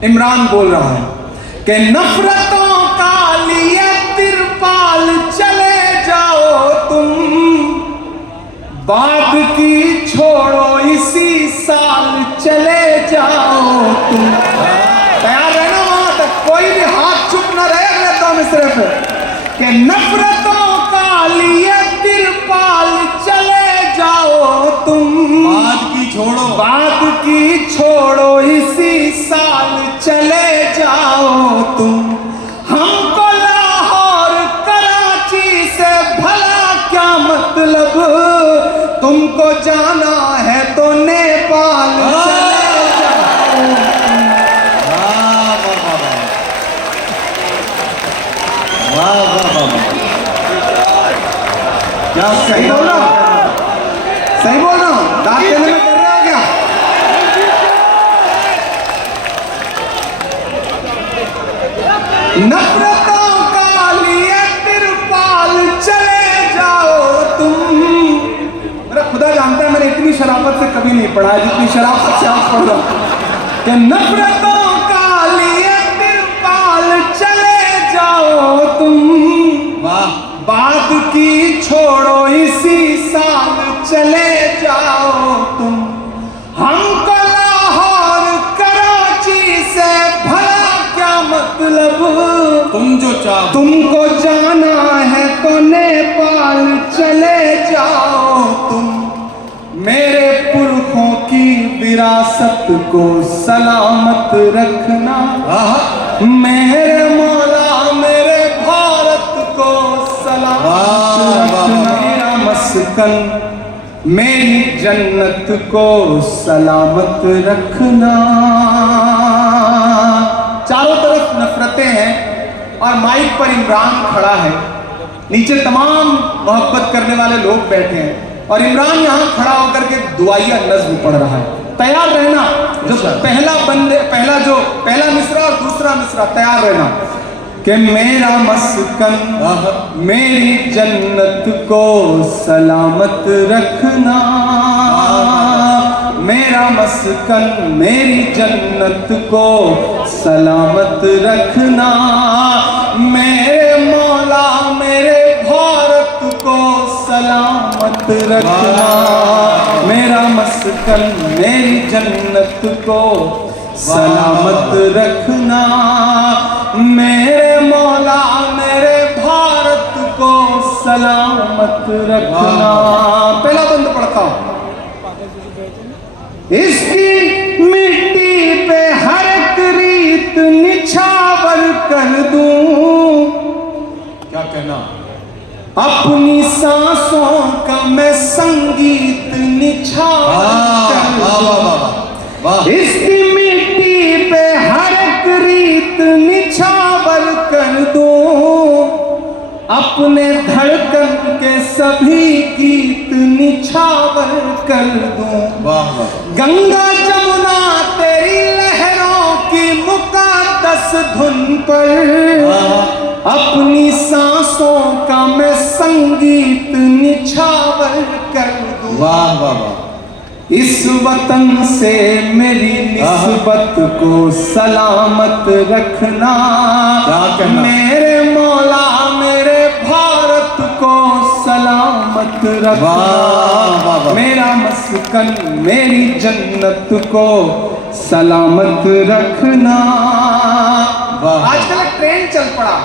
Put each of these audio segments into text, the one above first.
इमरान बोल रहा है कि नफरतों का लिए तिरपाल चले जाओ तुम, बाद की छोड़ो इसी साल चले जाओ तुम। तैयार रहना वहां तक, कोई भी हाथ चुप न रहे अगले दो मिसरे पे। कि नफरतों का लिए तिरपाल चले जाओ तुम, बाद की छोड़ो इसी साल चले जाओ तुम। हमको लाहौर कराची से भला क्या मतलब, तुमको जाना है तो नेपाल चले जाओ। क्या सही बोल रहा हूं? सही बोल रहा हूं? दांत देने में कर रहा है क्या? नफरतों का लिए तिरपाल चले जाओ तुम। मेरा खुदा जानता है मैंने इतनी शराफत से कभी नहीं पढ़ा जितनी शराफत से आज पढ़ रहा हूं। कि नफरतों का लिए तिरपाल चले जाओ तुम, बाद की छोड़ो इसी साल चले जाओ तुम। हमको लाहौर कराची से भला क्या मतलब, तुम जो चाहो तुमको जाना है तो नेपाल चले जाओ तुम। मेरे पुरखों की विरासत को सलामत रखना, मेरे मौला मेरे भारत को सलामत रखना। मेरा मस्कन मेरी जन्नत को सलामत रखना। चारों तरफ नफरतें हैं और माइक पर इमरान खड़ा है, नीचे तमाम मोहब्बत करने वाले लोग बैठे हैं और इमरान यहां खड़ा होकर के दुआइया नज्म पढ़ रहा है। तैयार रहना, जो पहला मिसरा और दूसरा मिसरा तैयार रहना। कि मेरा मस्कन मेरी जन्नत को सलामत रखना, मेरा मस्कन मेरी जन्नत को सलामत रखना। मेरे मौला मेरे भारत को सलामत रखना। मेरा मस्कन मेरी जन्नत को सलामत रखना। मेरे मौला मेरे भारत को सलामत रखना। पहला बंद पढ़ता हूं। इसकी मिट्टी पे हर एक रीत निछावर कर दूं, क्या कहना, अपनी सांसों का मैं संगीत निछावर कर दूं। इसकी मिट्टी पे हर एक रीत निछावर कर दूं, अपने धड़कन के सभी गीत निछावर कर दूं। गंगा जमुना तेरी लहरों की मुकद्दस धुन पर, अपनी सांसों का मैं संगीत निछावर कर दूं। वाह वाह वाह। इस वतन से मेरी निस्बत को सलामत रखना। मेरे मौला मेरे भारत को सलामत रखना। मेरा मस्कन मेरी जन्नत को सलामत रखना। आजकल एक ट्रेंड चल पड़ा,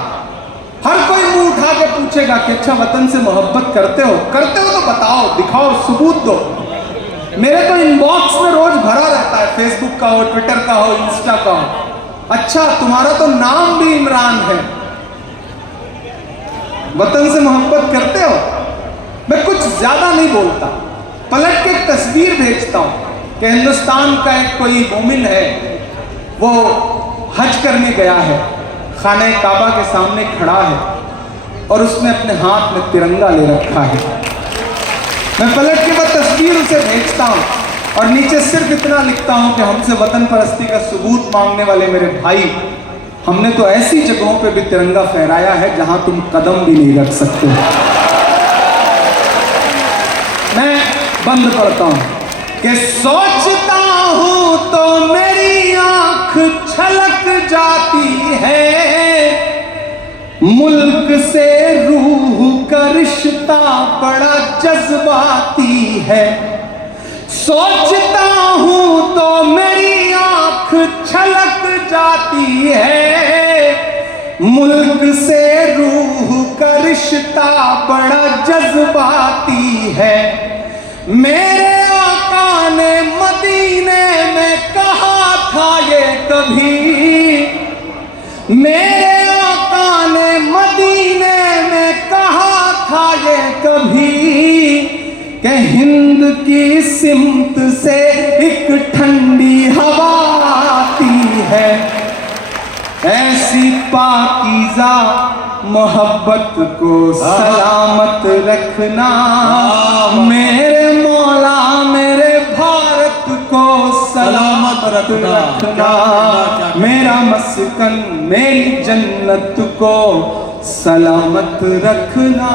हर कोई मुंह उठा के पूछेगा कि अच्छा वतन से मोहब्बत करते हो? करते हो तो बताओ, दिखाओ, सबूत दो। मेरे तो इनबॉक्स में रोज भरा रहता है, फेसबुक का हो, ट्विटर का हो, इंस्टा का हो। अच्छा तुम्हारा तो नाम भी इमरान है, वतन से मोहब्बत करते हो? मैं कुछ ज्यादा नहीं बोलता, पलट के तस्वीर भेजता हूं कि हिंदुस्तान का एक कोई मोमिन है, वो हज करने गया है, खाने काबा के सामने खड़ा है और उसने अपने हाथ में तिरंगा ले रखा है। मैं पलट के बाद तस्वीर उसे भेजता हूं और नीचे सिर्फ इतना लिखता हूं कि हमसे वतन परस्ती का सबूत मांगने वाले मेरे भाई, हमने तो ऐसी जगहों पे भी तिरंगा फहराया है जहां तुम कदम भी नहीं रख सकते। मैं बंद करता हूं कि सोचता हूं तो मेरी आंख छलक जाती है, मुल्क से रूह का रिश्ता बड़ा जज्बाती है। सोचता हूं तो मेरी आंख छलक जाती है, मुल्क से रूह का रिश्ता बड़ा जज्बाती है। मेरे आका ने मदीने में कहा था ये कभी, मेरे आका ने मदीने में कहा था ये कभी, कि हिंद की सिमत से एक ठंडी हवा आती है। ऐसी पाकीज़ा मोहब्बत को सलामत रखना, मेरे मौला मेरे भारत को सलामत रखना, मेरा मस्कन मेरी जन्नत को सलामत रखना।